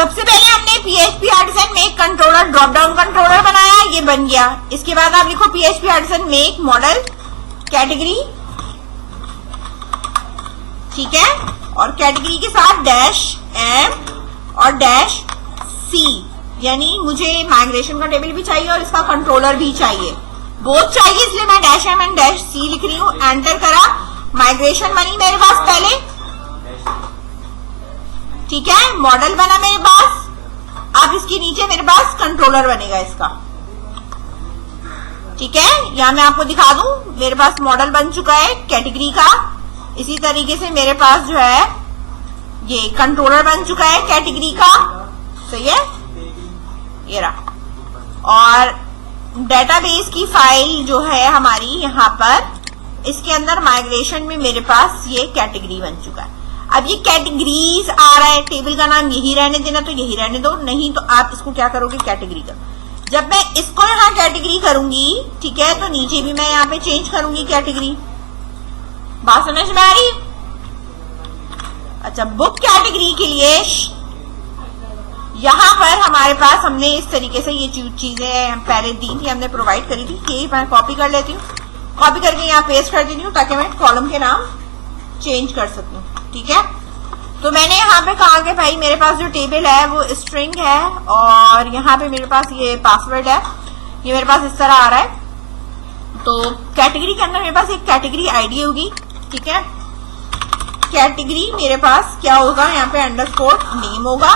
सबसे पहले हमने PHP artisan make controller drop down controller बनाया, ये बन गया। इसके बाद आप लिखो PHP artisan make model category, ठीक है, और कैटेगरी के साथ -m और -c, यानी मुझे माइग्रेशन का टेबल भी चाहिए और इसका कंट्रोलर भी चाहिए, बोथ चाहिए, इसलिए मैं -m एंड -c लिख रही हूं। एंटर करा, माइग्रेशन बनी मेरे पास पहले, ठीक है, मॉडल बना मेरे पास। अब इसके नीचे मेरे पास कंट्रोलर बनेगा इसका, ठीक है। यहां मैं आपको दिखा दूं, मेरे पास मॉडल बन चुका है कैटेगरी का। इसी तरीके से मेरे पास जो है ये कंट्रोलर बन चुका है कैटेगरी का, सही है, ये रहा। और डेटाबेस की फाइल जो है हमारी यहाँ पर, इसके अंदर माइग्रेशन में मेरे पास ये कैटेगरी बन चुका है। अब ये कैटेगरीज आ रहा है, टेबल का नाम यही रहने देना तो यही रहने दो, नहीं तो आप इसको क्या करोगे, कैटेगरी करो। जब मैं इसको यहाँ कैटेगरी करूंगी, ठीक है, तो नीचे भी मैं यहाँ पे चेंज करूंगी कैटेगरी। बात समझ में आ रही? अच्छा, बुक कैटेगरी के लिए यहाँ पर हमारे पास हमने इस तरीके से ये चीजें पहले दी थी, हमने प्रोवाइड करी थी। ये मैं कॉपी कर लेती हूँ, कॉपी करके यहाँ पेस्ट कर देती हूँ ताकि मैं कॉलम के नाम चेंज कर सकूं, ठीक है। तो मैंने यहाँ पे कहा कि भाई मेरे पास जो टेबल है वो स्ट्रिंग है और यहाँ पे मेरे पास ये पासवर्ड है, ये मेरे पास इस तरह आ रहा है। तो कैटेगरी के अंदर मेरे पास एक कैटेगरी आईडी होगी, ठीक है। कैटेगरी मेरे पास क्या होगा, यहाँ पे अंडरस्कोर नेम होगा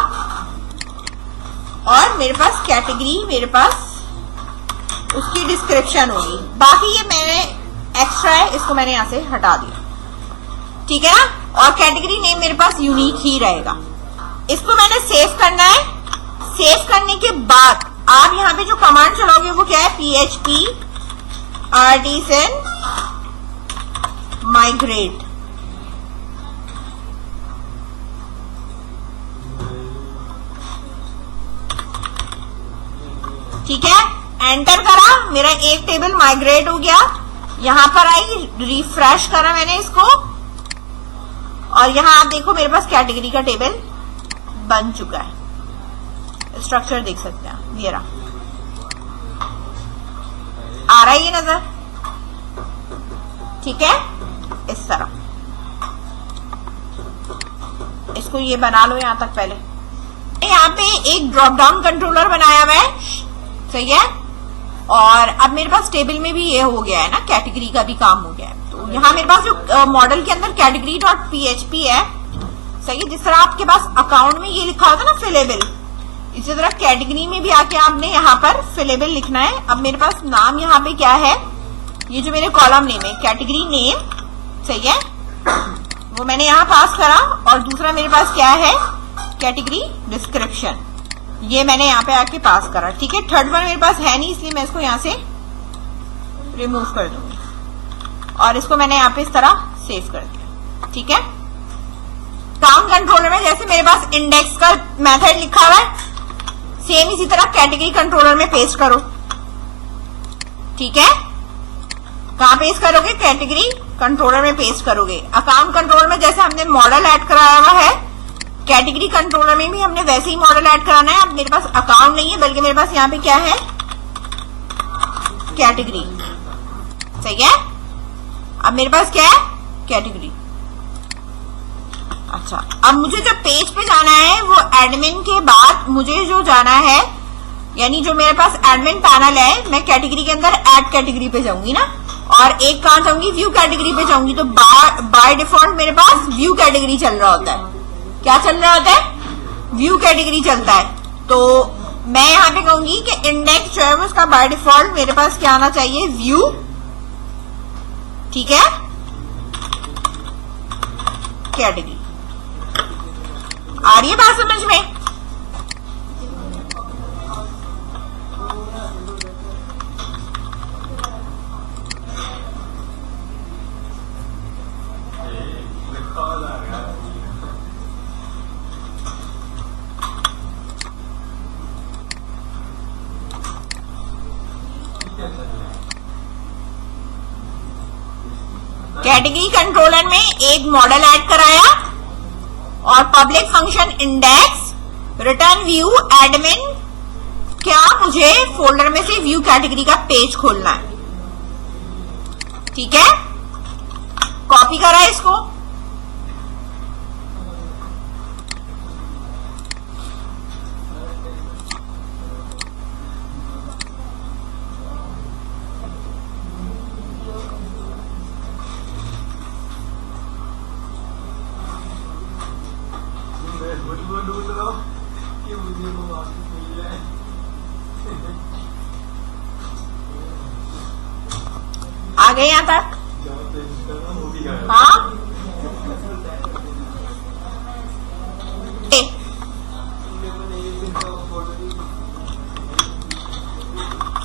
और मेरे पास कैटेगरी, मेरे पास उसकी डिस्क्रिप्शन होगी। बाकी ये मैंने एक्स्ट्रा है, इसको मैंने यहाँ से हटा दिया, ठीक है ना। और कैटेगरी नेम मेरे पास यूनिक ही रहेगा। इसको मैंने सेव करना है। सेव करने के बाद आप यहाँ पे जो कमांड चलाओगे वो क्या है, PHP आर्टिसन माइग्रेट, ठीक है। एंटर करा, मेरा एक टेबल माइग्रेट हो गया। यहां पर आई, रिफ्रेश करा मैंने इसको और यहां आप देखो मेरे पास कैटेगरी का टेबल बन चुका है। स्ट्रक्चर देख सकते हैं, ये रहा, आ रहा है ये नजर, ठीक है, इस तरह। इसको ये बना लो यहां तक। पहले यहाँ पे एक ड्रॉप डाउन कंट्रोलर बनाया हुआ है, सही है। और अब मेरे पास टेबल में भी ये हो गया है ना, कैटेगरी का भी काम हो गया है। तो यहाँ मेरे पास जो मॉडल के अंदर कैटेगरी डॉट PHP है, सही है, जिस तरह आपके पास अकाउंट में ये लिखा होता ना फिलेबल, इसी तरह कैटेगरी में भी आके आपने यहाँ पर फिलेबल लिखना है। अब मेरे पास नाम यहाँ पे क्या है, ये जो मेरे कॉलम नेम है कैटेगरी नेम, सही है, वो मैंने यहाँ पास करा। और दूसरा मेरे पास क्या है, कैटेगरी डिस्क्रिप्शन, ये मैंने यहाँ पे आके पास करा, ठीक है। थर्ड वन मेरे पास है नहीं, इसलिए मैं इसको यहाँ से रिमूव कर दूंगी और इसको मैंने यहाँ पे इस तरह सेव कर दिया, ठीक है। काउंट कंट्रोलर में जैसे मेरे पास इंडेक्स का मेथड लिखा हुआ है, सेम इसी तरह कैटेगरी कंट्रोलर में पेस्ट करो, ठीक है। कहां पेस्ट करोगे, कैटेगरी कंट्रोलर में पेस्ट करोगे। अकाउंट कंट्रोलर में जैसे हमने मॉडल ऐड कराया हुआ है, कैटेगरी कंट्रोलर में भी हमने वैसे ही मॉडल ऐड कराना है। अब मेरे पास अकाउंट नहीं है, बल्कि मेरे पास यहाँ पे क्या है, कैटेगरी, सही है। अब मेरे पास क्या है, कैटेगरी। अच्छा, अब मुझे जब पेज पे जाना है वो एडमिन के बाद मुझे जो जाना है, यानी जो मेरे पास एडमिन पैनल है, मैं कैटेगरी के अंदर ऐड कैटेगरी पे जाऊंगी ना, और एक कहां जाऊंगी, व्यू कैटेगरी पे जाऊंगी। तो बाय डिफॉल्ट मेरे पास व्यू कैटेगरी चल रहा होता है। क्या चल रहा होता है, व्यू कैटेगरी चलता है। तो मैं यहाँ पे कहूंगी कि इंडेक्स जो है वो उसका बाय डिफॉल्ट मेरे पास क्या आना चाहिए, व्यू, ठीक है, कैटेगरी। आ रही है बात समझ में? कैटेगरी कंट्रोलर में एक मॉडल ऐड कराया और public function index return view admin, क्या मुझे फोल्डर में से व्यू कैटेगरी का पेज खोलना है। ठीक है, कॉपी करा है इसको, आ गए यहां तक। हाँ,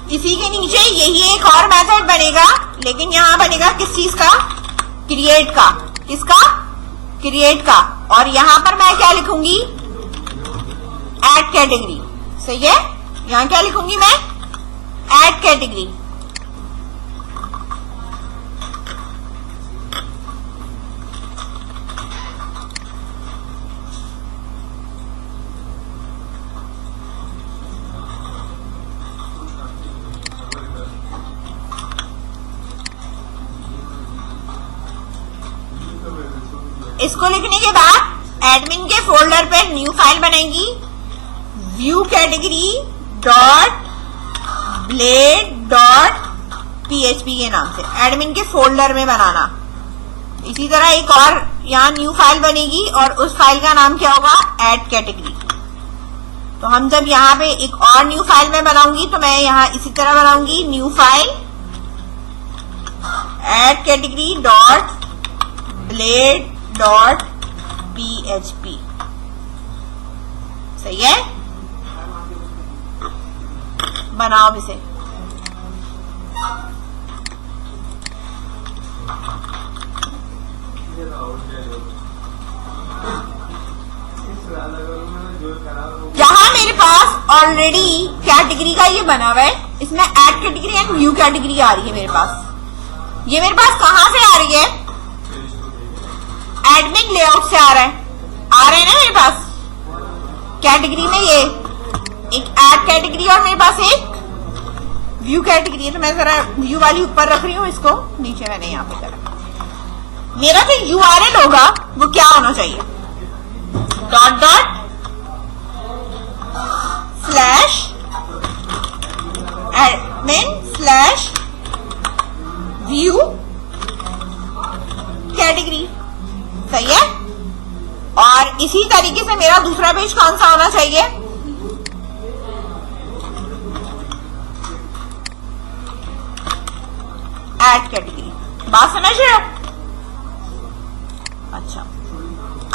इसी के नीचे यही एक और मेथड बनेगा, लेकिन यहां बनेगा किस चीज का, क्रिएट का। किसका, क्रिएट का। और यहां पर मैं क्या लिखूंगी, ऐड कैटेगरी। सही है, यहां क्या लिखूंगी मैं, ऐड कैटेगरी। इसको लिखने के बाद एडमिन के फोल्डर पे न्यू फाइल बनेगी, view category dot blade dot PHP के नाम से एडमिन के फोल्डर में बनाना। इसी तरह एक और यहाँ न्यू फाइल बनेगी और उस फाइल का नाम क्या होगा, ऐड कैटेगरी। तो हम जब यहाँ पे एक और न्यू फाइल में बनाऊंगी तो मैं यहाँ इसी तरह बनाऊंगी, new file add category dot blade dot PHP. सही है, बनाओ इसे। यहां मेरे पास ऑलरेडी कैटेगरी का ये बना हुआ है, इसमें add category and view category आ रही है मेरे पास। ये मेरे पास कहां से आ रही है, एडमिन लेआउट से आ रहा है ना मेरे पास। कैटेगरी में ये एक ऐड कैटेगरी और मेरे पास एक व्यू कैटेगरी है। तो मैं जरा व्यू वाली ऊपर रख रही हूँ, इसको नीचे मैंने यहाँ पे करा। मेरा जो यूआरएल होगा वो क्या होना चाहिए, dot dot slash admin slash view category. सही है, और इसी तरीके से मेरा दूसरा पेज कौन सा होना चाहिए, ऐड कैटेगरी। बात समझ रहे हो। अच्छा,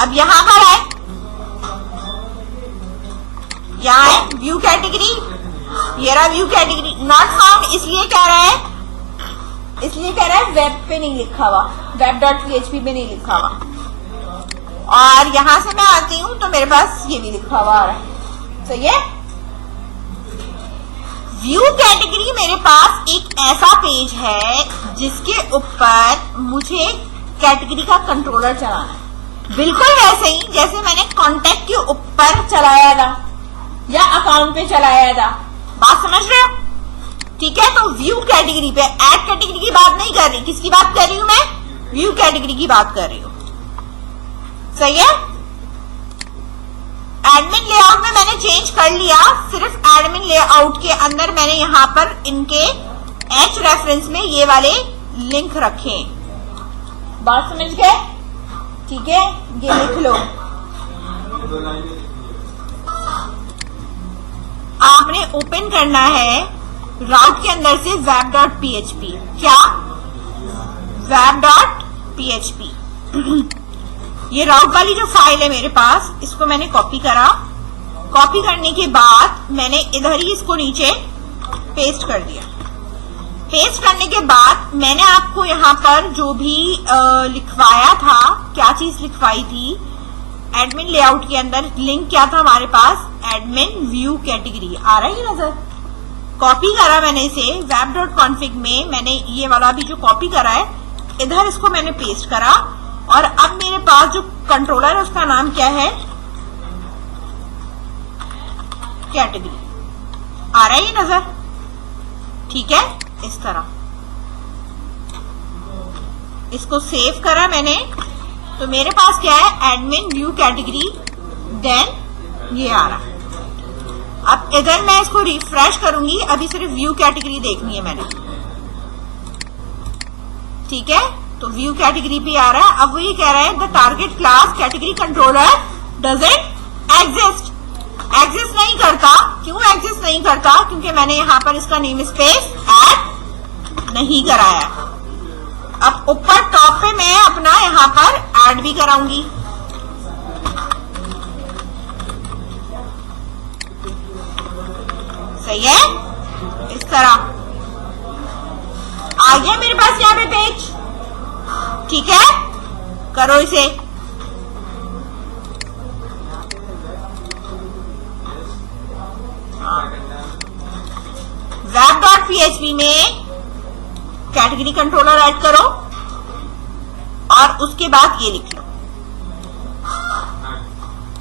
अब यहां पर है, यहां है व्यू कैटेगरी, ये रहा व्यू कैटेगरी। नॉट फाउंड इसलिए कह रहा है, वेब पे नहीं लिखा हुआ, वेब डॉट पीएचपी पे नहीं लिखा हुआ। और यहां से मैं आती हूं तो मेरे पास ये भी लिखा हुआ आ रहा है। सही है, व्यू कैटेगरी मेरे पास एक ऐसा पेज है जिसके ऊपर मुझे कैटेगरी का कंट्रोलर चलाना है, बिल्कुल वैसे ही जैसे मैंने कॉन्टेक्ट के ऊपर चलाया था या अकाउंट पे चलाया था। बात समझ रहे हो। ठीक है, तो व्यू कैटेगरी पे, ऐड कैटेगरी की बात नहीं कर रही, किसकी बात कर रही हूं मैं, व्यू कैटेगरी की बात कर रही हूं। सही है, एडमिन लेआउट में मैंने चेंज कर लिया, सिर्फ एडमिन लेआउट के अंदर मैंने यहां पर इनके एच रेफरेंस में ये वाले लिंक रखे। बात समझ गए। ठीक है, ये लिख लो। आपने ओपन करना है राउट के अंदर से web.php। क्या, web.php। ये राउट वाली जो फाइल है मेरे पास, इसको मैंने कॉपी करा। कॉपी करने के बाद मैंने इधर ही इसको नीचे पेस्ट कर दिया। पेस्ट करने के बाद मैंने आपको यहाँ पर जो भी लिखवाया था, क्या चीज लिखवाई थी, एडमिन लेआउट के अंदर लिंक क्या था हमारे पास, एडमिन व्यू कैटेगरी। आ रहा है नजर। कॉपी करा मैंने इसे web.config में, मैंने ये वाला भी जो कॉपी करा है इधर इसको मैंने पेस्ट करा। और अब मेरे पास जो कंट्रोलर है उसका नाम क्या है, कैटेगरी। आ रहा है ये नजर? ठीक है, इस तरह इसको सेव करा मैंने, तो मेरे पास क्या है, एडमिन व्यू कैटेगरी, देन ये आ रहा। अब इधर मैं इसको रिफ्रेश करूंगी, अभी सिर्फ व्यू कैटेगरी देखनी है मैंने, ठीक है, तो व्यू कैटेगरी भी आ रहा है। अब वो ये कह रहा है the target class category controller doesn't exist, exist नहीं करता। क्यों एग्जिस्ट नहीं करता? क्योंकि मैंने यहां पर इसका नेम स्पेस ऐड नहीं कराया। अब ऊपर टॉप पे मैं अपना यहां पर ऐड भी कराऊंगी। सही है, इस तरह आ गया मेरे पास यहाँ पे पेज। ठीक है, करो इसे। web.php में कैटेगरी कंट्रोलर ऐड करो और उसके बाद ये लिख लो।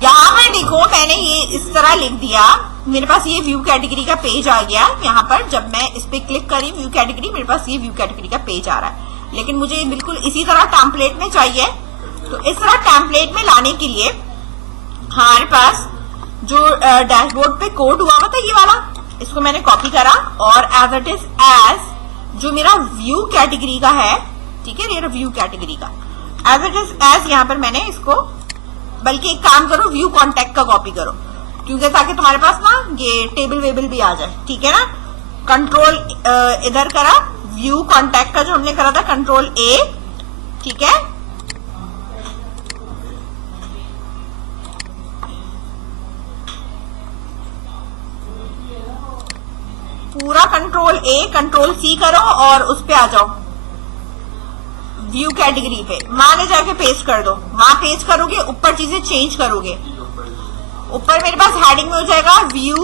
यहां पर देखो मैंने ये इस तरह लिख दिया, मेरे पास ये व्यू कैटेगरी का पेज आ गया। यहाँ पर जब मैं इस पे क्लिक करी व्यू कैटेगरी, मेरे पास ये व्यू कैटेगरी का पेज आ रहा है। लेकिन मुझे बिल्कुल इसी तरह टेम्पलेट में चाहिए, तो इस तरह टेम्पलेट में लाने के लिए हमारे पास जो डैशबोर्ड पे कोड हुआ हुआ था ये वाला, इसको मैंने कॉपी करा और एज इट इज एज जो मेरा व्यू कैटेगरी का है, ठीक है, ये व्यू कैटेगरी का एज इट इज एज यहाँ पर मैंने इसको, बल्कि एक काम करो व्यू कॉन्टेक्ट का कॉपी करो, क्योंकि ताकि तुम्हारे पास ना ये टेबल वेबल भी आ जाए। ठीक है ना, कंट्रोल इधर करा, व्यू कॉन्टेक्ट का जो हमने करा था कंट्रोल ए, ठीक है, पूरा कंट्रोल ए कंट्रोल सी करो और उस पे आ जाओ व्यू कैटेगरी पे, वहां ले जाके पेस्ट कर दो। वहां पेस्ट करोगे, ऊपर चीजें चेंज करोगे, ऊपर मेरे पास हेडिंग में हो जाएगा व्यू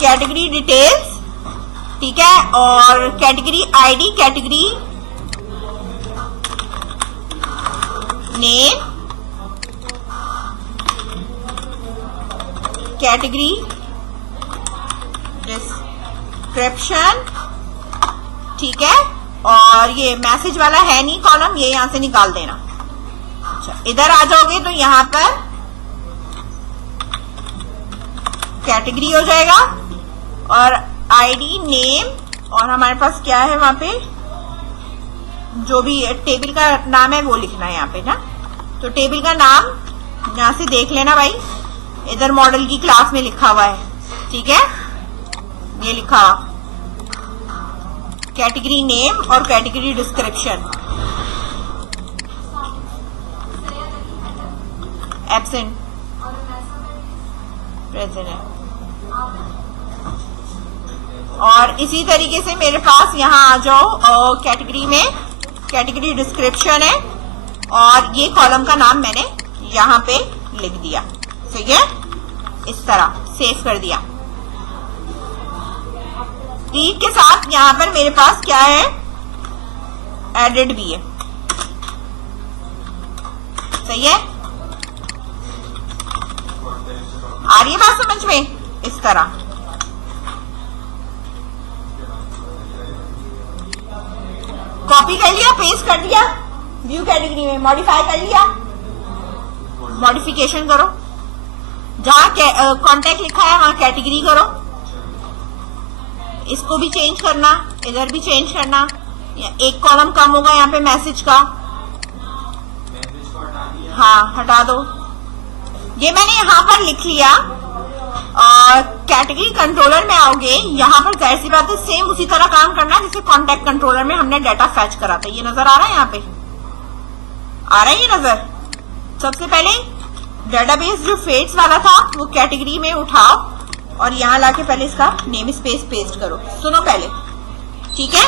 कैटेगरी डिटेल्स, ठीक है, और category ID, category name, category description, ठीक है, और ये मैसेज वाला है नहीं कॉलम, ये यहां से निकाल देना। अच्छा, इधर आ जाओगे तो यहां पर कैटेगरी हो जाएगा और आईडी, नेम, और हमारे पास क्या है वहां पे, जो भी टेबल का नाम है वो लिखना है यहाँ पे ना। तो टेबल का नाम यहां से देख लेना भाई, इधर मॉडल की क्लास में लिखा हुआ है, ठीक है, ये लिखा कैटेगरी नेम और कैटेगरी डिस्क्रिप्शन। एब्सेंट, प्रेजेंट है। और इसी तरीके से मेरे पास यहां आ जाओ और कैटेगरी में कैटेगरी डिस्क्रिप्शन है और ये कॉलम का नाम मैंने यहां पे लिख दिया। सही है, इस तरह सेव कर दिया। ई के साथ यहां पर मेरे पास क्या है, एडेड भी है। सही है, आ रही है बात समझ में? इस तरह कॉपी कर लिया, पेस्ट कर दिया, व्यू कैटेगरी में मॉडिफाई कर लिया, मॉडिफिकेशन करो, जहां कॉन्टेक्ट लिखा है वहां कैटेगरी करो, इसको भी चेंज करना, इधर भी चेंज करना, एक कॉलम कम होगा यहाँ पे मैसेज का, हाँ हटा दो। ये मैंने यहाँ पर लिख लिया और कैटेगरी कंट्रोलर में आओगे, यहाँ पर जाहिर सी बात है सेम उसी तरह काम करना जैसे कॉन्टेक्ट कंट्रोलर में हमने डाटा फैच करा था। ये नजर आ रहा है, यहाँ पे आ रहा है ये नजर। सबसे पहले डेटाबेस जो फेट्स वाला था वो कैटेगरी में उठाओ और यहाँ लाके पहले इसका नेम स्पेस पेस्ट करो। सुनो पहले, ठीक है।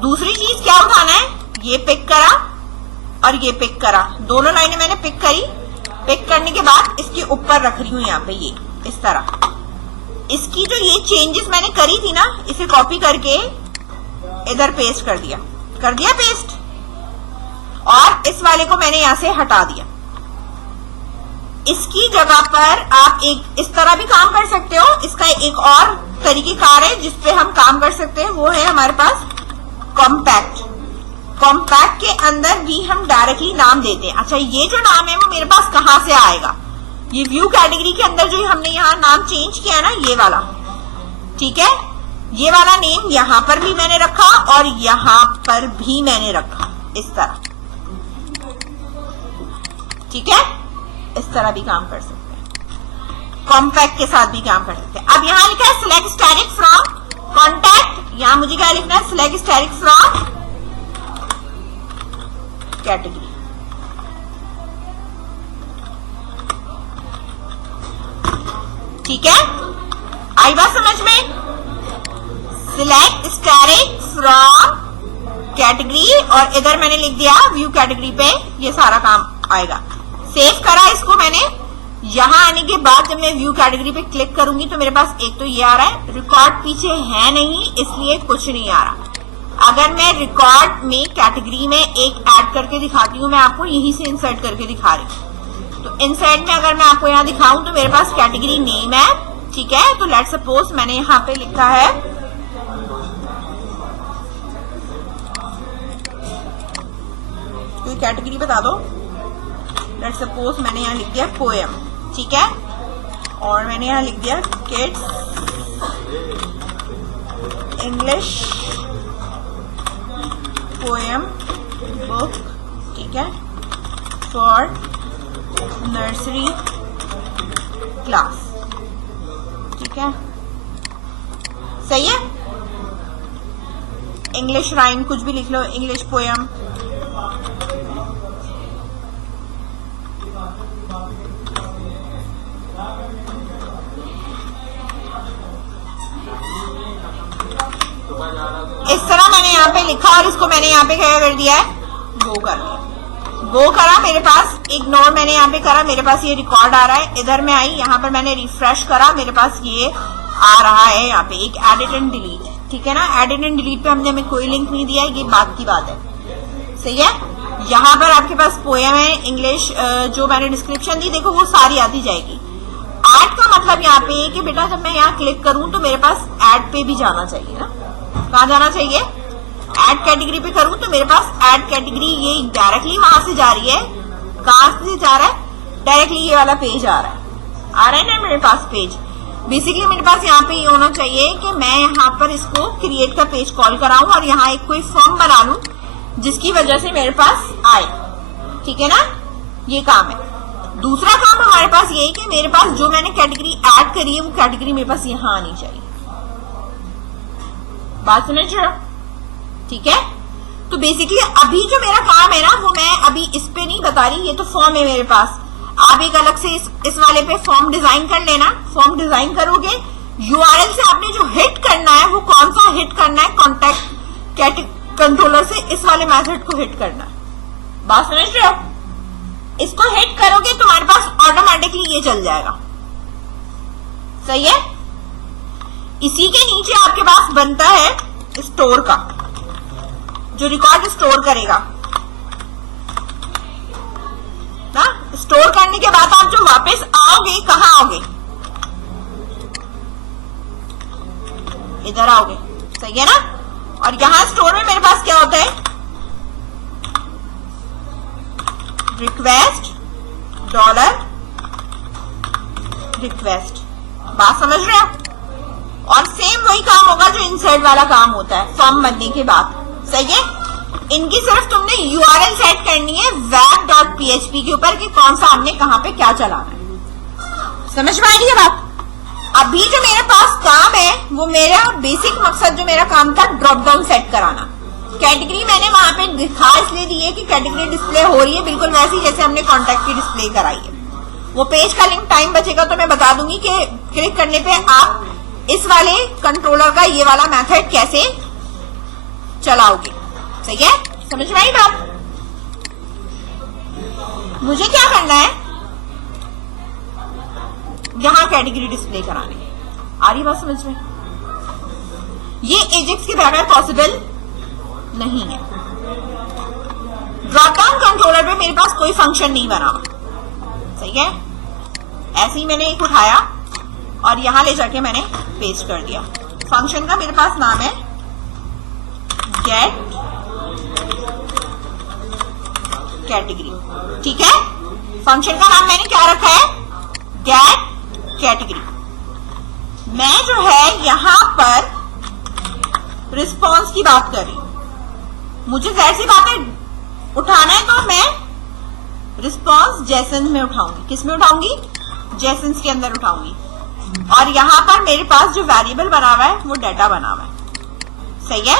दूसरी चीज क्या उठाना है, ये पिक करा और ये पिक करा, दोनों लाइनें मैंने पिक करी। पिक करने के बाद इसके ऊपर रख रही हूं यहाँ पे, ये इस तरह। इसकी जो ये चेंजेस मैंने करी थी ना, इसे कॉपी करके इधर पेस्ट कर दिया पेस्ट, और इस वाले को मैंने यहां से हटा दिया। इसकी जगह पर आप एक इस तरह भी काम कर सकते हो। इसका एक और तरीकेकार है जिसपे हम काम कर सकते हैं, वो है हमारे पास कॉम्पैक्ट। कॉम्पैक्ट के अंदर भी हम डायरेक्टली नाम देते हैं। अच्छा, ये जो नाम है वो मेरे पास कहां से आएगा? ये व्यू कैटेगरी के अंदर जो हमने यहाँ नाम चेंज किया ना, ये वाला, ठीक है, ये वाला नेम यहां पर भी मैंने रखा और यहां पर भी मैंने रखा, इस तरह, ठीक है। इस तरह भी काम कर सकते हैं, कॉम्पैक्ट के साथ भी काम कर सकते हैं। अब यहां लिखा है सिलेक्ट स्टैटिक फ्रॉम कॉन्टैक्ट, यहां मुझे क्या लिखना है? Select static from category. ठीक है, आई बात समझ में? सिलेक्ट स्टैटिक फ्रॉम कैटेगरी, और इधर मैंने लिख दिया व्यू कैटेगरी पे, ये सारा काम आएगा। सेव करा इसको मैंने। यहां आने के बाद जब मैं व्यू कैटेगरी पे क्लिक करूंगी तो मेरे पास एक तो ये आ रहा है, रिकॉर्ड पीछे है नहीं इसलिए कुछ नहीं आ रहा। अगर मैं रिकॉर्ड में कैटेगरी में एक ऐड करके दिखाती हूँ, मैं आपको यहीं से इंसर्ट करके दिखा रही हूँ, तो इंसर्ट में अगर मैं आपको यहाँ दिखाऊं तो मेरे पास कैटेगरी नेम है, ठीक है। तो लेट्स सपोज मैंने यहाँ पे लिखा है कोई कैटेगरी बता दो, लेट्स सपोज मैंने यहाँ लिख दिया पोएम, ठीक है, और मैंने यहाँ लिख दिया किड्स इंग्लिश पोएम बुक, ठीक है, फॉर नर्सरी क्लास, ठीक है, सही है। इंग्लिश राइम कुछ भी लिख लो, इंग्लिश पोएम, इस तरह मैंने यहाँ पे लिखा और इसको मैंने यहाँ पे क्या कर दिया है? गो कर दिया। गो करा, मेरे पास इग्नोर मैंने यहाँ पे करा, मेरे पास ये रिकॉर्ड आ रहा है। इधर में आई, यहाँ पर मैंने रिफ्रेश करा, मेरे पास ये आ रहा है यहाँ पे एक एडिट एंड डिलीट, ठीक है ना। एडिट एंड डिलीट पे हमने हमें कोई लिंक नहीं दिया, ये बात की बात है, सही है। यहाँ पर आपके पास पोएम है, इंग्लिश जो मैंने डिस्क्रिप्शन दी देखो वो सारी आती जाएगी। ऐड का मतलब यहाँ पे है कि बेटा जब मैं यहाँ क्लिक करूं तो मेरे पास ऐड पे भी जाना चाहिए ना। कहाँ जाना चाहिए? ऐड कैटेगरी पे करूं तो मेरे पास ऐड कैटेगरी ये डायरेक्टली वहां से जा रही है। कहां से जा रहा है? डायरेक्टली ये वाला पेज आ रहा है ना मेरे पास पेज। बेसिकली मेरे पास यहाँ पे ये होना चाहिए कि मैं यहाँ पर इसको क्रिएट का पेज कॉल कराऊं और यहाँ एक कोई फॉर्म बना लूं जिसकी वजह से मेरे पास आए, ठीक है ना। ये काम है। दूसरा काम हमारे पास ये है कि मेरे पास जो मैंने कैटेगरी ऐड करी है वो कैटेगरी मेरे पास यहाँ आनी चाहिए। बात समझ रहे हो? ठीक है। तो बेसिकली अभी जो मेरा काम है ना वो मैं अभी इस पे नहीं बता रही, ये तो फॉर्म है मेरे पास। आप एक अलग से इस वाले पे फॉर्म डिजाइन कर लेना। फॉर्म डिजाइन करोगे, यूआरएल से आपने जो हिट करना है वो कौन सा हिट करना है? कॉन्टैक्ट कंट्रोलर से इस वाले मेथड को हिट करना है। बात समझ रहे हो? इसको हिट करोगे तुम्हारे पास ऑटोमेटिकली ये चल जाएगा, सही है। इसी के नीचे आपके पास बनता है स्टोर का, जो रिकॉर्ड स्टोर करेगा ना। स्टोर करने के बाद आप जो वापस आओगे, कहां आओगे? इधर आओगे, सही है ना। और यहां स्टोर में मेरे पास क्या होता है? Request $request. बात समझ रहे हो? और सेम वही काम होगा जो इंसर्ट वाला काम होता है फॉर्म बनने के बाद, सही है। इनकी सिर्फ तुमने यूआरएल सेट करनी है web.php के ऊपर कि कौन सा हमने कहां पे क्या चलाना है। समझ में आई ये बात? अभी जो मेरे पास काम है वो मेरा बेसिक मकसद जो मेरा काम था ड्रॉप डाउन सेट कराना। कैटेगरी मैंने वहां पे दिखा इसलिए दी है कि कैटेगरी डिस्प्ले हो रही है बिल्कुल वैसी जैसे हमने कॉन्टैक्ट की डिस्प्ले कराई है। वो पेज का लिंक टाइम बचेगा तो मैं बता दूंगी कि क्लिक करने पे आप इस वाले कंट्रोलर का ये वाला मेथड कैसे चलाओगे, सही है। समझ में आई बात? मुझे क्या करना है? यहां कैटेगरी डिस्प्ले करानी है। आ रही बात समझ में? ये एजेक्स के बगैर पॉसिबल नहीं है। ड्रॉप डाउन कंट्रोलर पे मेरे पास कोई फंक्शन नहीं बना हुआ, सही है। ऐसे ही मैंने एक उठाया और यहां ले जाके मैंने पेस्ट कर दिया। फंक्शन का मेरे पास नाम है गेट कैटेगरी, ठीक है। फंक्शन का नाम मैंने क्या रखा है, गेट कैटेगरी। मैं जो है यहां पर रिस्पॉन्स की बात कर रही हूं। मुझे जैसी बातें उठाना है तो मैं रिस्पॉन्स जेसन में उठाऊंगी। किस में उठाऊंगी, जेसन के अंदर उठाऊंगी। और यहां पर मेरे पास जो वेरिएबल बना हुआ है वो डाटा बना हुआ है, सही है।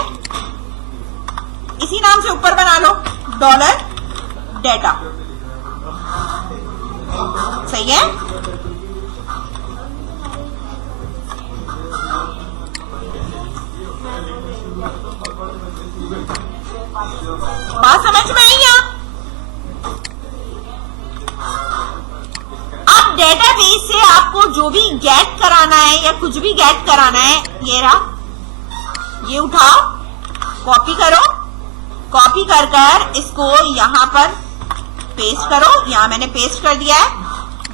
इसी नाम से ऊपर बना लो डॉलर डाटा, सही है। बात समझ में आई क्या? अब डेटाबेस से आपको जो भी गेट कराना है या कुछ भी गेट कराना है, ये रहा, ये उठाओ, कॉपी करो, कॉपी कर कर इसको यहां पर पेस्ट करो। यहां मैंने पेस्ट कर दिया है।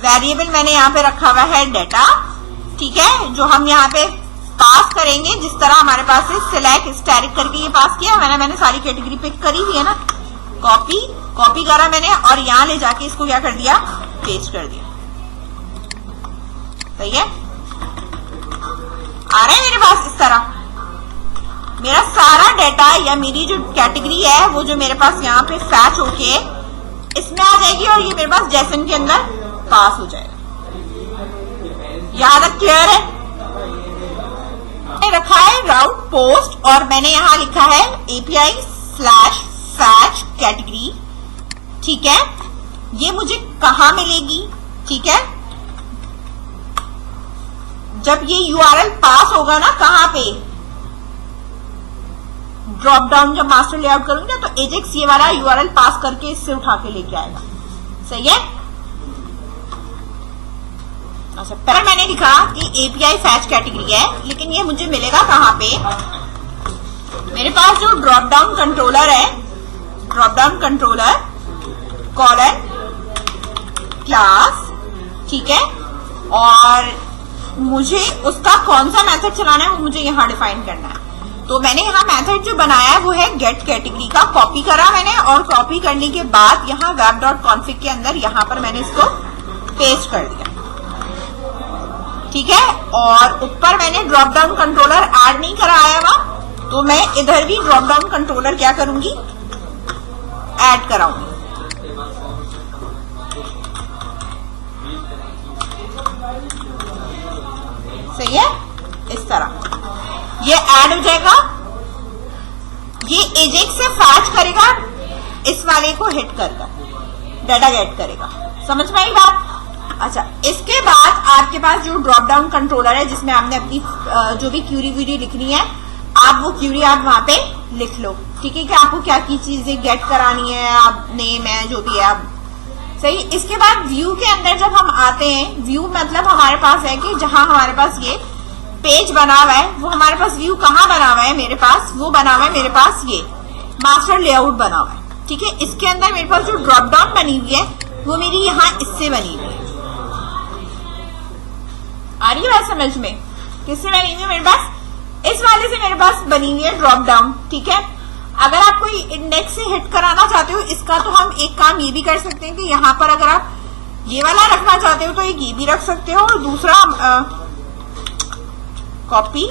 वेरिएबल मैंने यहां पे रखा हुआ है डाटा, ठीक है, जो हम यहां पे पास करेंगे। जिस तरह हमारे पास है सिलेक्ट स्टैटिक करके ये पास किया मैंने सारी कैटेगरी पिक करी हुई है ना, कॉपी करा मैंने और यहां ले जाके इसको क्या कर दिया, पेस्ट कर दिया, सही है। आ रहा है मेरे पास इस तरह मेरा सारा डाटा या मेरी जो कैटेगरी है वो जो मेरे पास यहाँ पे फैच होके इसमें आ जाएगी और ये मेरे पास जेसन के अंदर पास हो जाएगा। यहां तक क्लियर है? रखा है राउट पोस्ट और मैंने यहां लिखा है API/fetch कैटेगरी, ठीक है। ये मुझे कहां मिलेगी, ठीक है, जब ये URL पास होगा ना, कहां पे, ड्रॉप डाउन जब मास्टर लेआउट करूंगी ना तो एजेक्स ये वाला URL पास करके इससे उठा के लेके आएगा, सही है। अच्छा, पहले मैंने लिखा कि API फैच कैटेगरी है, लेकिन ये मुझे मिलेगा कहां पे, मेरे पास जो ड्रॉप डाउन कंट्रोलर है, drop down controller colon class, ठीक है, और मुझे उसका कौन सा मेथड चलाना है वो मुझे यहां डिफाइन करना है। तो मैंने यहाँ मेथड जो बनाया है वो है गेट कैटेगरी का, कॉपी करा मैंने और कॉपी करने के बाद यहाँ web.config के अंदर यहाँ पर मैंने इसको पेस्ट कर दिया, ठीक है। और ऊपर मैंने ड्रॉप डाउन कंट्रोलर ऐड नहीं कराया हुआ, तो मैं इधर भी ड्रॉप डाउन कंट्रोलर क्या करूंगी, ऐड कराऊंगी, सही है। इस तरह ये ऐड हो जाएगा, ये एजेक्स से फैच करेगा, इस वाले को हिट करेगा, डाटा गेट करेगा, समझ में आई बात। अच्छा, इसके बाद आपके पास जो ड्रॉप डाउन कंट्रोलर है जिसमें आपने अपनी जो भी क्यूरी वीडियो लिखनी है, आप वो क्यूरी आप वहां पे लिख लो, ठीक है, कि आपको क्या की चीजें गेट करानी है, आप नेम है जो भी है आप, सही। इसके बाद व्यू के अंदर जब हम आते हैं, व्यू मतलब हमारे पास है कि जहां हमारे पास ये पेज बना हुआ है, वो हमारे पास व्यू कहाँ बना हुआ है, मेरे पास वो बना हुआ है, मेरे पास ये मास्टर लेआउट बना हुआ है, ठीक है। इसके अंदर मेरे पास जो ड्रॉप डाउन बनी हुई है वो मेरी यहाँ इससे बनी हुई है। आ रही है बात समझ में? किससे बनी हुई है? मेरे पास इस वाले से मेरे पास बनी हुई है ड्रॉप डाउन, ठीक है। अगर आप कोई इंडेक्स से हिट कराना चाहते हो इसका, तो हम एक काम ये भी कर सकते हैं कि यहाँ पर अगर आप ये वाला रखना चाहते हो तो एक ये भी रख सकते हो, और दूसरा कॉपी,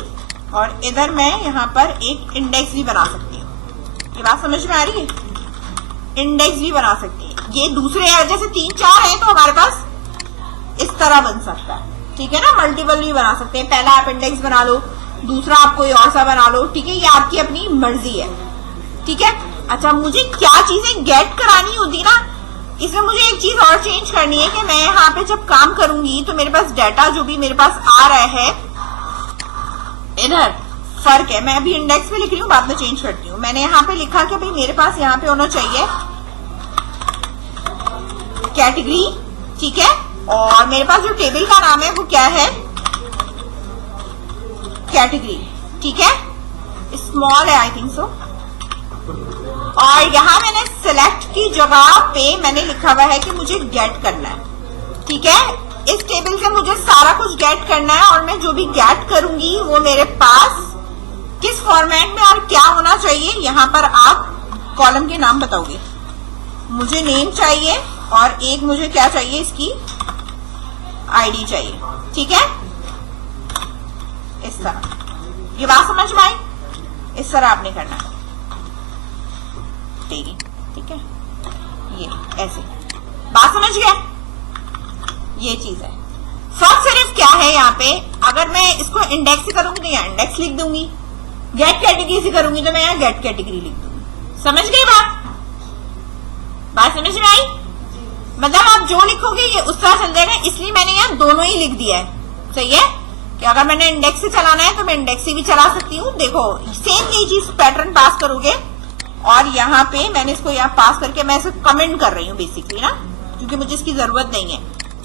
और इधर मैं यहाँ पर एक इंडेक्स भी बना सकती हूँ। ये बात समझ में आ रही है? इंडेक्स भी बना सकती है। ये दूसरे जैसे 3-4 है तो हमारे पास इस तरह बन सकता है, ठीक है ना। मल्टीपल भी बना सकते हैं, पहला आप इंडेक्स बना लो, दूसरा आप कोई और सा बना लो, ठीक है, ये आपकी अपनी मर्जी है, ठीक है। अच्छा, मुझे क्या चीजें गेट करानी होती ना, इसमें मुझे एक चीज और चेंज करनी है कि मैं यहाँ पे जब काम करूंगी तो मेरे पास डाटा जो भी मेरे पास आ रहा है, इधर फर्क है, मैं अभी इंडेक्स पे लिख रही हूँ, बाद में चेंज करती हूँ। मैंने यहाँ पे लिखा कि भाई मेरे पास यहाँ पे होना चाहिए कैटेगरी, ठीक है, और मेरे पास जो टेबल का नाम है वो क्या है, कैटेगरी, ठीक है, स्मॉल है आई थिंक सो। और यहाँ मैंने सिलेक्ट की जगह पे मैंने लिखा हुआ है कि मुझे गेट करना है, ठीक है। इस टेबल से मुझे सारा कुछ गेट करना है, और मैं जो भी गेट करूंगी वो मेरे पास किस फॉर्मेट में और क्या होना चाहिए, यहां पर आप कॉलम के नाम बताओगे। मुझे नेम चाहिए और एक मुझे क्या चाहिए, इसकी आईडी चाहिए। ठीक है, इस तरह। ये बात समझ में आई? इस तरह आपने करना है। ठीक है, ये ऐसे बात समझ गया? ये चीज है। फर्क सिर्फ क्या है यहाँ पे, अगर मैं इसको इंडेक्स से करूंगी तो यहाँ इंडेक्स लिख दूंगी, गेट कैटेगरी से करूंगी तो मैं यहाँ गेट कैटेगरी लिख दूंगी। समझ गई बात समझ में आई? मतलब आप जो लिखोगे ये उस तरह चल जाएगा, इसलिए मैंने यहाँ दोनों ही लिख दिया है। सही है कि अगर मैंने इंडेक्स से चलाना है तो मैं इंडेक्स से भी चला सकती हूँ। देखो सेम ये चीज पैटर्न पास करोगे, और यहाँ पे मैंने इसको यहाँ पास करके मैं इसे कमेंट कर रही हूँ बेसिकली ना, क्योंकि मुझे इसकी जरूरत नहीं है,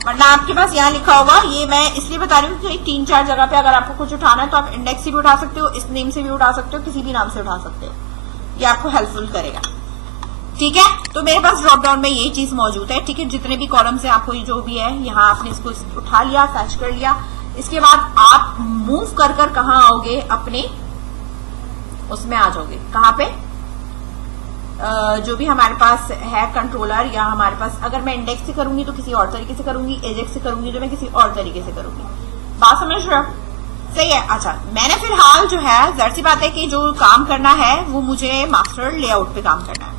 वरना आपके पास यहाँ लिखा होगा। ये मैं इसलिए बता रही हूँ कि 3-4 जगह पे अगर आपको कुछ उठाना है तो आप इंडेक्स से भी उठा सकते हो, इस नेम से भी उठा सकते हो, किसी भी नाम से उठा सकते हो, ये आपको हेल्पफुल करेगा। ठीक है, तो मेरे पास ड्रॉप डाउन में ये चीज मौजूद है। ठीक है, जितने भी कॉलम्स है आपको जो भी है, यहाँ आपने इसको उठा लिया, सर्च कर लिया। इसके बाद आप मूव कर कहाँ आओगे, अपने उसमें आ जाओगे। कहाँ पे जो भी हमारे पास है कंट्रोलर, या हमारे पास अगर मैं इंडेक्स से करूंगी तो किसी और तरीके से करूंगी, एजेक्स से करूंगी तो मैं किसी और तरीके से करूंगी। बात समझ रहे हो? सही है। अच्छा, मैंने फिलहाल जो है, जाहिर सी बात है कि जो काम करना है वो मुझे मास्टर लेआउट पे काम करना है।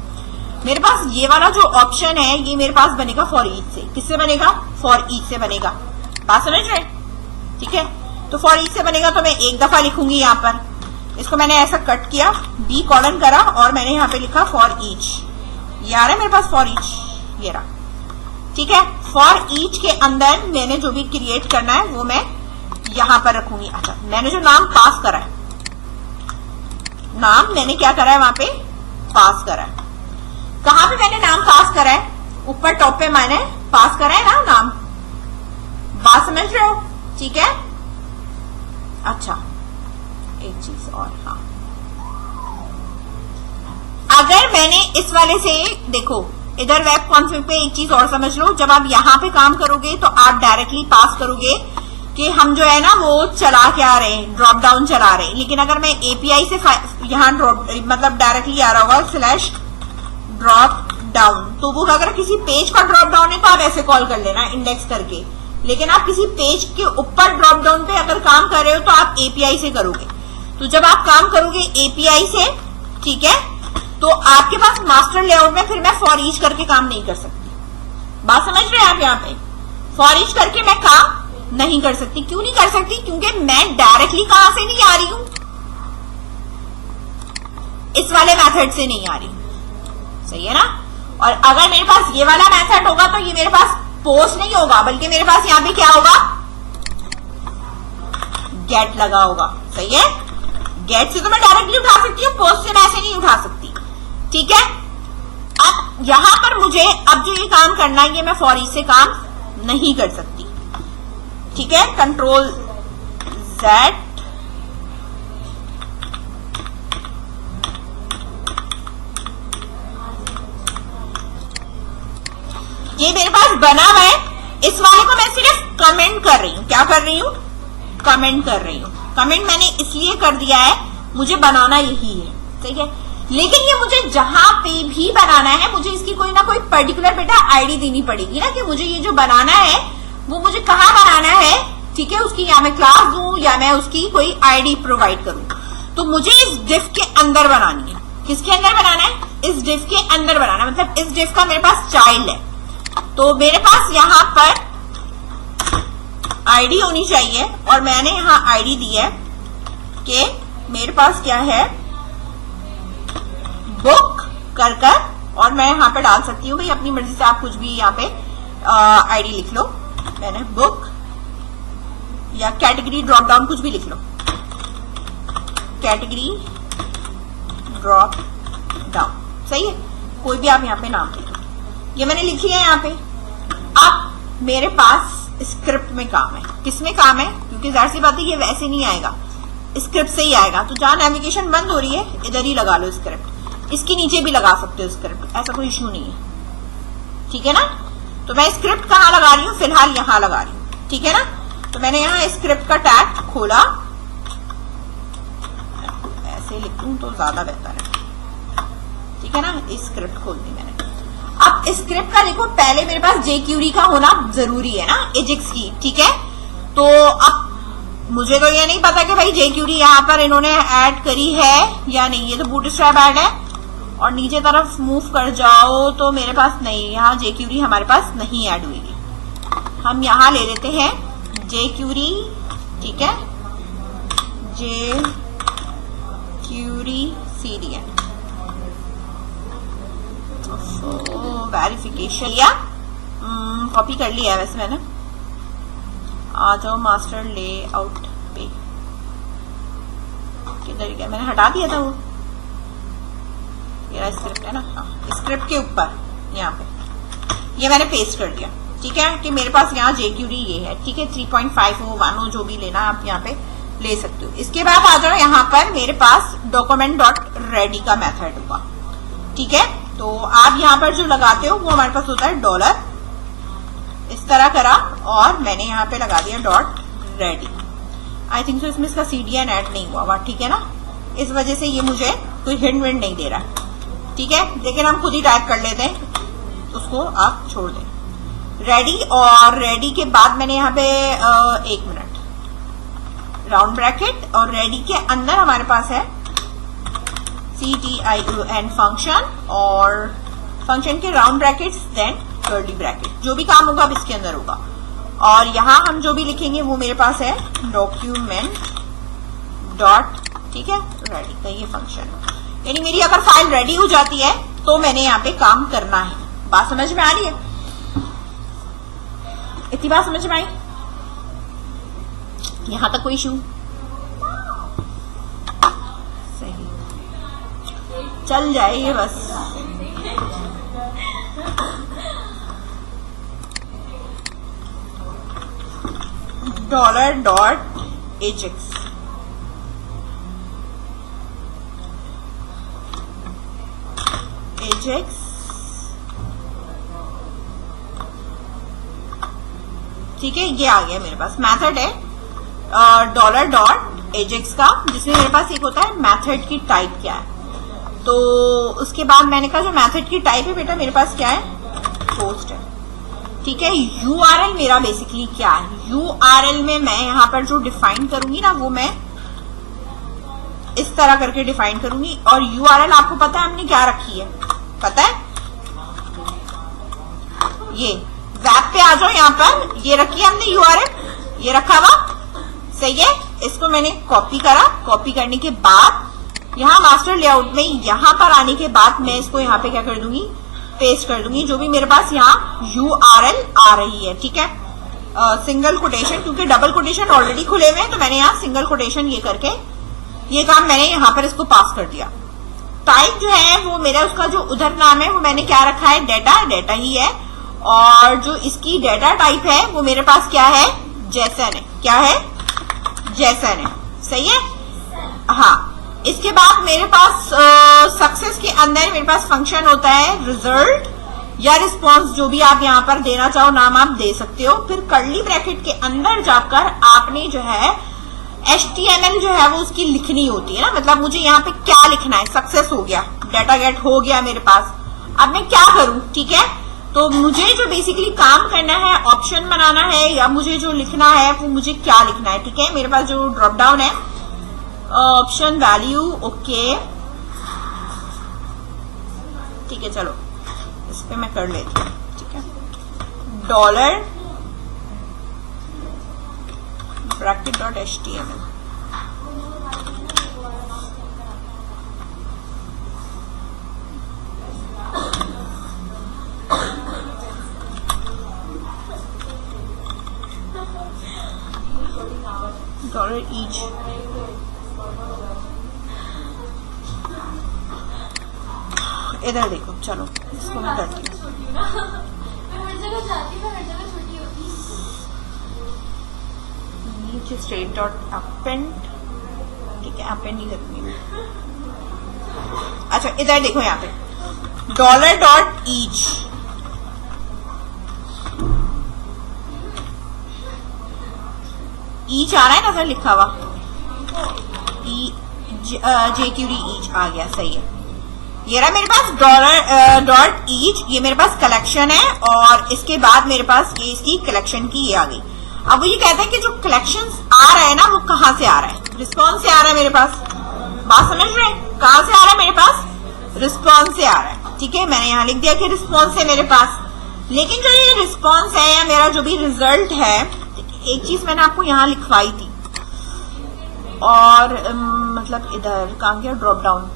मेरे पास ये वाला जो ऑप्शन है ये मेरे पास बनेगा फॉर ईच से। किससे बनेगा? फॉर ईच से बनेगा। बात समझ रहे? ठीक है, तो फॉर ईच से बनेगा तो मैं एक दफा लिखूंगी यहाँ पर, इसको मैंने ऐसा कट किया, बी कॉलन करा और मैंने यहाँ पे लिखा फॉर ईच। ये आ रहा है मेरे पास फॉर ईच, ये रहा। ठीक है, फॉर ईच के अंदर मैंने जो भी क्रिएट करना है वो मैं यहाँ पर रखूंगी। अच्छा, मैंने जो नाम पास करा है, नाम मैंने क्या करा है वहां पे पास करा है। कहां पे मैंने नाम पास करा है? ऊपर टॉप पे मैंने पास करा है ना नाम। बात समझ रहे हो? ठीक है। अच्छा, एक चीज और, हाँ, अगर मैंने इस वाले से, देखो इधर वेब कॉन्फ़िग पे एक चीज और समझ लो, जब आप यहाँ पे काम करोगे तो आप डायरेक्टली पास करोगे कि हम जो है ना वो चला के आ रहे हैं, ड्रॉप डाउन चला रहे हैं। लेकिन अगर मैं एपीआई से यहाँ ड्रॉप मतलब डायरेक्टली आ रहा होगा स्लैश ड्रॉप डाउन, तो वो अगर किसी पेज का ड्रॉप डाउन है तो आप ऐसे कॉल कर लेना इंडेक्स करके। लेकिन आप किसी पेज के ऊपर ड्रॉप डाउन पे अगर काम कर रहे हो तो आप एपीआई से करोगे। तो जब आप काम करोगे एपीआई से, ठीक है, तो आपके पास मास्टर लेआउट में फिर मैं फॉर ईच करके काम नहीं कर सकती। बात समझ रहे हैं आप? यहाँ पे फॉर ईच करके मैं काम नहीं कर सकती। क्यों नहीं कर सकती? क्योंकि मैं डायरेक्टली कहां से नहीं आ रही हूं, इस वाले मेथड से नहीं आ रही। सही है ना? और अगर मेरे पास ये वाला मेथड होगा तो ये मेरे पास पोस्ट नहीं होगा, बल्कि मेरे पास यहाँ पे क्या होगा, गेट लगा होगा। सही है, गेट से तो मैं डायरेक्टली उठा सकती हूँ, पोस्ट से मैं ऐसे नहीं उठा सकती। ठीक है, अब यहां पर मुझे अब जो ये काम करना है ये मैं फॉर ईच से काम नहीं कर सकती। ठीक है, कंट्रोल Z, ये मेरे पास बना हुआ है, इस वाले को मैं सिर्फ कमेंट कर रही हूँ। क्या कर रही हूँ? कमेंट कर रही हूँ। कमेंट मैंने इसलिए कर दिया है, मुझे बनाना यही है। ठीक है, लेकिन ये मुझे जहां पे भी बनाना है मुझे इसकी कोई ना कोई पर्टिकुलर बेटा आईडी देनी पड़ेगी ना, कि मुझे ये जो बनाना है वो मुझे कहाँ बनाना है। ठीक है, उसकी या मैं क्लास दूं या मैं उसकी कोई आईडी प्रोवाइड करूं। तो मुझे इस डिफ के अंदर बनानी है। किसके अंदर बनाना है? इस डिफ के अंदर बनाना है, मतलब इस डिफ का मेरे पास चाइल्ड है, तो मेरे पास यहाँ पर आईडी होनी चाहिए। और मैंने यहाँ आईडी दी है कि मेरे पास क्या है, बुक कर और मैं यहाँ पे डाल सकती हूँ भाई अपनी मर्जी से, आप कुछ भी यहाँ पे आईडी लिख लो। मैंने बुक या कैटेगरी ड्रॉप डाउन कुछ भी लिख लो, कैटेगरी ड्रॉप डाउन। सही है, कोई भी आप यहाँ पे नाम लिख लो। ये मैंने लिख लिया यहाँ पे। अब मेरे पास स्क्रिप्ट में काम है। किसमें काम है? क्योंकि जाहिर सी बात है ये वैसे नहीं आएगा, स्क्रिप्ट से ही आएगा। तो जहां नेविगेशन बंद हो रही है इधर ही लगा लो स्क्रिप्ट, इसके नीचे भी लगा सकते हो स्क्रिप्ट, ऐसा कोई इश्यू नहीं है। ठीक है ना? तो मैं स्क्रिप्ट कहाँ लगा रही हूँ? फिलहाल यहाँ लगा रही हूँ। ठीक है ना। तो मैंने यहाँ स्क्रिप्ट का टैग खोला, ऐसे लिखूं तो ज्यादा बेहतर है, ठीक है ना। स्क्रिप्ट खोल दी मैंने। अब स्क्रिप्ट का देखो, पहले मेरे पास jQuery का होना जरूरी है ना, एजेक्स की, ठीक है। तो अब मुझे तो ये नहीं पता कि भाई jQuery यहाँ पर इन्होंने ऐड करी है या नहीं, ये तो बूटस्ट्रैप ऐड है। और नीचे तरफ मूव कर जाओ तो मेरे पास नहीं, यहाँ jQuery हमारे पास नहीं ऐड हुई। हम यहाँ ले लेते हैं jQuery, ठीक है, jQuery CDN। वेरिफिकेशन लिया, कॉपी कर लिया है वैसे मैंने। आ जाओ मास्टर लेआउट पे, किधर गया, मैंने हटा दिया था वो, ये स्क्रिप्ट है ना, हाँ स्क्रिप्ट के ऊपर यहाँ पे ये मैंने पेस्ट कर दिया, ठीक है, कि मेरे पास यहाँ jQuery ये है, ठीक है। 3.5 हो 1 हो जो भी लेना आप यहाँ पे ले सकते हो। इसके बाद आ जाओ यहाँ पर मेरे पास document.ready का मेथड होगा, ठीक है। तो आप यहाँ पर जो लगाते हो वो हमारे पास होता है डॉलर, इस तरह करा और मैंने यहाँ पे लगा दिया .ready। आई थिंक सो इसमें इसका CDN ऐड नहीं हुआ, ठीक है ना, इस वजह से ये मुझे कोई हिंट विंट नहीं दे रहा, ठीक है। लेकिन हम खुद ही टाइप कर लेते हैं, उसको आप छोड़ दें। रेडी, और रेडी के बाद मैंने यहाँ पे 1 मिनट राउंड ब्रैकेट, और रेडी के अंदर हमारे पास है CTION फंक्शन, और फंक्शन के round brackets then curly bracket, जो भी काम होगा अब इसके अंदर होगा। और यहाँ हम जो भी लिखेंगे वो मेरे पास है डॉक्यूमेंट डॉट, ठीक है, रेडी का ये फंक्शन। यानी मेरी अगर फाइल रेडी हो जाती है तो मैंने यहाँ पे काम करना है। बात समझ में आ रही है? इतनी बात समझ में आई? यहां तक कोई इशू? सही, चल जाइए बस। $.ajax, ठीक है, ये आ गया मेरे पास। मेथड है $.ajax का, जिसमें मेरे पास एक होता है मेथड की टाइप क्या है। तो उसके बाद मैंने कहा जो मेथड की टाइप है बेटा मेरे पास क्या है, पोस्ट है, ठीक है। URL मेरा बेसिकली क्या है, URL में मैं यहाँ पर जो डिफाइन करूंगी ना वो मैं इस तरह करके डिफाइन करूंगी। और URL आपको पता है हमने क्या रखी है, पता है, ये वेब पे आ जाओ, यहाँ पर ये रखी है हमने URL, ये रखा हुआ, सही है। इसको मैंने कॉपी करा, कॉपी करने के बाद यहाँ मास्टर लेआउट में यहाँ पर आने के बाद मैं इसको यहाँ पे क्या कर दूंगी, पेस्ट कर दूंगी, जो भी मेरे पास यहाँ URL आ रही है, ठीक है। सिंगल कोटेशन, क्योंकि डबल कोटेशन ऑलरेडी खुले हुए हैं तो मैंने यहाँ सिंगल कोटेशन ये करके ये काम मैंने यहाँ पर इसको पास कर दिया। टाइप जो है वो मेरा उसका जो उधर नाम है वो मैंने क्या रखा है, डेटा ही है। और जो इसकी डेटा टाइप है वो मेरे पास क्या है, जेसन है। क्या है, जेसन है, सही है, हाँ। इसके बाद मेरे पास सक्सेस के अंदर मेरे पास फंक्शन होता है रिजल्ट या रिस्पॉन्स, जो भी आप यहाँ पर देना चाहो नाम आप दे सकते हो। फिर कर्ली ब्रैकेट के अंदर जाकर आपने जो है HTML जो है वो उसकी लिखनी होती है ना, मतलब मुझे यहाँ पे क्या लिखना है, सक्सेस हो गया, डेटा गेट हो गया मेरे पास, अब मैं क्या करूं, ठीक है। तो मुझे जो बेसिकली काम करना है, ऑप्शन बनाना है या मुझे जो लिखना है वो मुझे क्या लिखना है, ठीक है। मेरे पास जो ड्रॉप डाउन है ऑप्शन वैल्यू, ओके, ठीक है, चलो इस पे मैं कर लेती हूँ, ठीक है। डॉलर bracket.html, $each, इधर देखो, चलो इसको मैं करती हूँ। स्ट्रेट डॉट अपेंड, ठीक है, अपेंड ही करूंगी। अच्छा इधर देखो यहाँ पे $.each, ईच आ रहा है ना सर लिखा हुआ, JQD ईच आ गया, सही है। ये रहा मेरे पास डॉट ईच, ये मेरे पास कलेक्शन है और इसके बाद मेरे पास ये इसकी कलेक्शन की ये आ गई। अब वो ये कहते हैं कि जो कलेक्शन आ रहा है ना वो कहाँ से आ रहा है, रिस्पॉन्स से आ रहा है मेरे पास। बात समझ रहे हैं, कहाँ से आ रहा है मेरे पास, रिस्पॉन्स से आ रहा है। ठीक है, मैंने यहाँ लिख दिया कि रिस्पॉन्स है मेरे पास। लेकिन जो ये रिस्पॉन्स है या मेरा जो भी रिजल्ट है, एक चीज मैंने आपको यहाँ लिखवाई थी और मतलब इधर कहाँ गया, ड्रॉप डाउन,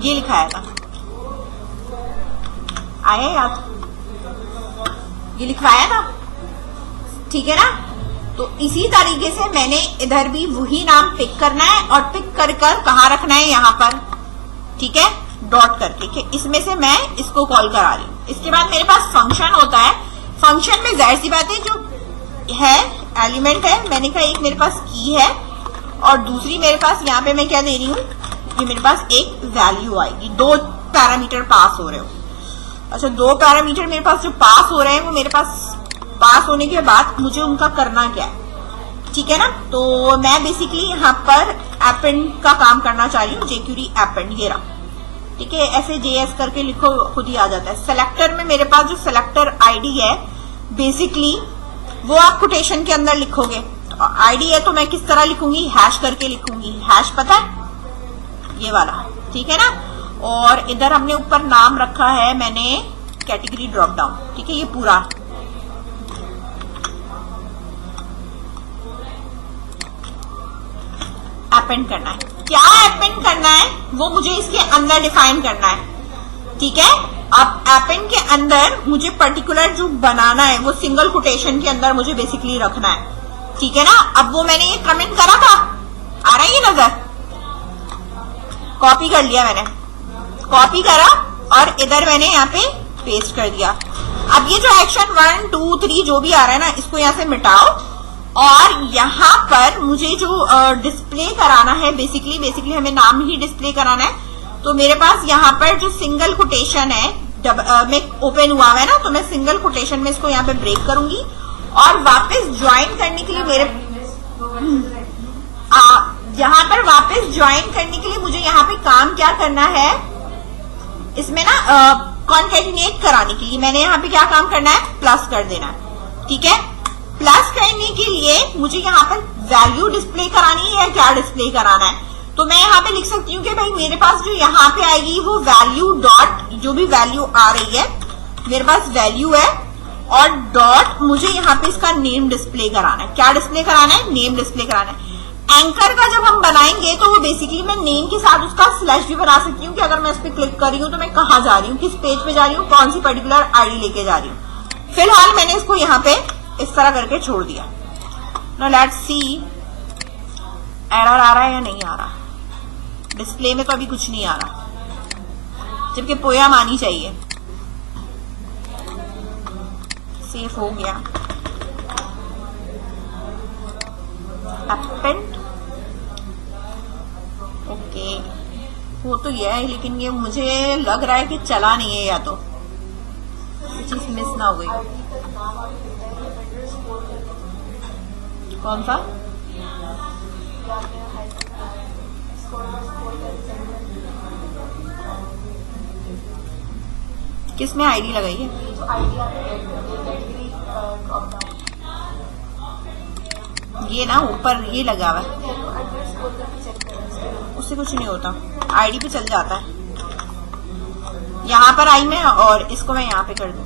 ये लिखाया था, आया याद, ये लिखवाया था, ठीक है ना। तो इसी तरीके से मैंने इधर भी वही नाम पिक करना है और पिक कर कर कहाँ रखना है, यहाँ पर, ठीक है, डॉट करके कि इसमें से मैं इसको कॉल करा रही हूँ। इसके बाद मेरे पास फंक्शन होता है। फंक्शन में जाहिर सी बात है जो है एलिमेंट है, मैंने कहा एक मेरे पास की है और दूसरी मेरे पास यहाँ पे मैं क्या दे रही हूँ, ये मेरे पास एक वैल्यू आएगी। 2 पैरामीटर पास हो रहे हो। अच्छा, 2 पैरामीटर मेरे पास जो पास हो रहे हैं वो मेरे पास पास होने के बाद मुझे उनका करना क्या है, ठीक है ना। तो मैं बेसिकली यहाँ पर एपेंड का काम करना चाह रही हूँ, JQD एपेंड, ये रहा, ठीक है। ऐसे JS करके लिखो, खुद ही आ जाता है। सेलेक्टर में मेरे पास जो सेलेक्टर आईडी है बेसिकली वो आप कोटेशन के अंदर लिखोगे। आईडी है तो मैं किस तरह लिखूंगी, हैश करके लिखूंगी, हैश पता है ये वाला, ठीक है ना। और इधर हमने ऊपर नाम रखा है मैंने कैटेगरी ड्रॉप डाउन, ठीक है, ये पूरा अपेंड करना है। क्या अपेंड करना है वो मुझे इसके अंदर डिफाइन करना है, ठीक है। अब अपेंड के अंदर मुझे पर्टिकुलर जो बनाना है वो सिंगल कोटेशन के अंदर मुझे बेसिकली रखना है, ठीक है ना। अब वो मैंने ये कमेंट करा था, आ रहा है ये नजर, कॉपी कर लिया मैंने, कॉपी करा और इधर मैंने यहाँ पे पेस्ट कर दिया। अब ये जो एक्शन 1 2 3 जो भी आ रहा है ना, इसको यहाँ से मिटाओ और यहाँ पर मुझे जो डिस्प्ले कराना है, बेसिकली हमें नाम ही डिस्प्ले कराना है। तो मेरे पास यहाँ पर जो सिंगल कोटेशन है में ओपन हुआ है ना, तो मैं सिंगल कोटेशन में इसको यहाँ पे ब्रेक करूंगी और वापस ज्वाइन करने के लिए मेरे यहाँ पर वापस ज्वाइन करने के लिए मुझे यहाँ पे काम क्या करना है, इसमें ना कॉन्केटिनेट कराने के लिए मैंने यहाँ पे क्या काम करना है, प्लस कर देना है, ठीक है। प्लस करने के लिए मुझे यहाँ पर वैल्यू डिस्प्ले करानी है या क्या डिस्प्ले कराना है, तो मैं यहाँ पे लिख सकती हूँ कि भाई मेरे पास जो यहाँ पे आएगी वो वैल्यू डॉट, जो भी वैल्यू आ रही है मेरे पास वैल्यू है और डॉट मुझे यहाँ पे इसका नेम डिस्प्ले कराना है। क्या डिस्प्ले कराना है, नेम डिस्प्ले कराना है। एंकर का जब हम बनाएंगे तो वो बेसिकली मैं नेम के साथ उसका स्लैश भी बना सकती हूँ कि अगर मैं इस पर क्लिक कर रही हूँ तो मैं कहाँ जा रही हूँ, किस पेज पे जा रही हूँ, कौन सी पर्टिकुलर आईडी लेके जा रही हूँ। फिलहाल मैंने इसको यहाँ पे इस तरह करके छोड़ दिया। नाउ लेट्स सी एरर आ रहा है या नहीं आ रहा। डिस्प्ले में तो अभी कुछ नहीं आ रहा, जबकि पोयम आनी चाहिए। सेव हो गया, अपेंड, ओके, वो तो ये है, लेकिन ये मुझे लग रहा है कि चला नहीं है, या तो चीज मिस ना हो गई। कौन सा, किस में आईडी लगाई है, ये ना ऊपर ये लगा हुआ है, उससे कुछ नहीं होता, आईडी पे चल जाता है। यहाँ पर आई मैं और इसको मैं यहाँ पे कर दूं,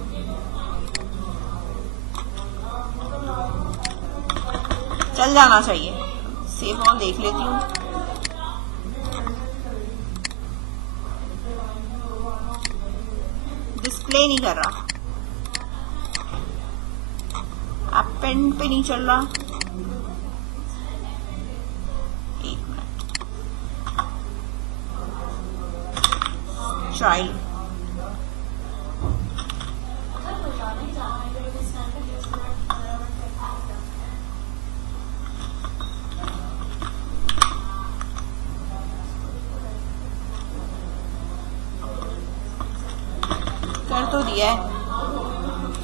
चल जाना चाहिए। सेव ऑल देख लेती हूँ। डिस्प्ले नहीं कर रहा, अपेंड पे नहीं चल रहा। एक मिनट, चाइल्ड, कर तो दिया है।